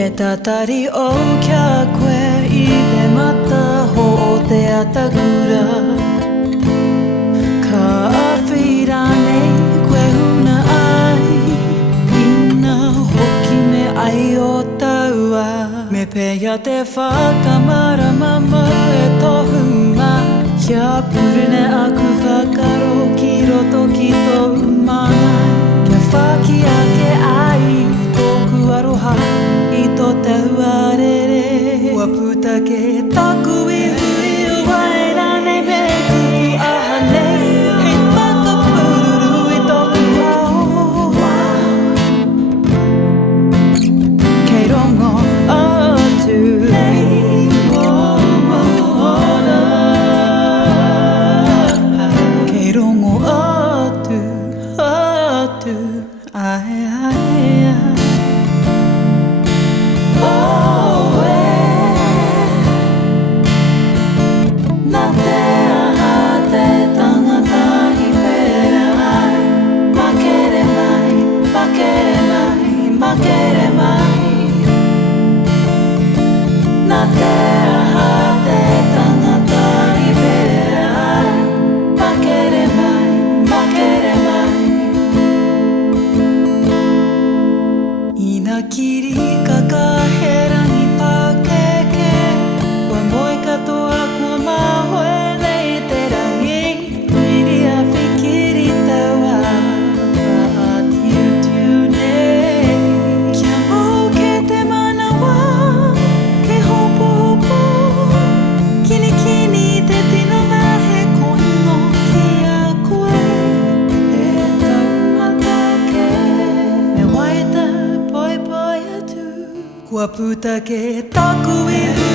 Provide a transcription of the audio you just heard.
Te tatari o kia koe I te mata ho o te atakura Ka awhira nei koe huna ai Ina hoki me ai o taua Me pēia te whakamarama e tohu ma Kia purene aku whakaro ki roto ki tōu mana Kia whaki ake ai tōku aroha I tō te huarere Ua puta ke taku I hui o waera nei me kuku aha nei I whakapururu I tōku ao Kei rongo atu Kei rongo atu, atu, ai, ai, ai Kiri kakahera ni pakeke Kua moe katoa kua mahoe nei te rangi Wiri a whikiri taua Whaati utu nei Kia mau ke te manawa Ke hopo hopo Kini kini te tino mahe kono ki a koe E taumata ke Me Waiata Poipoi atu Kua puta ke taku I hui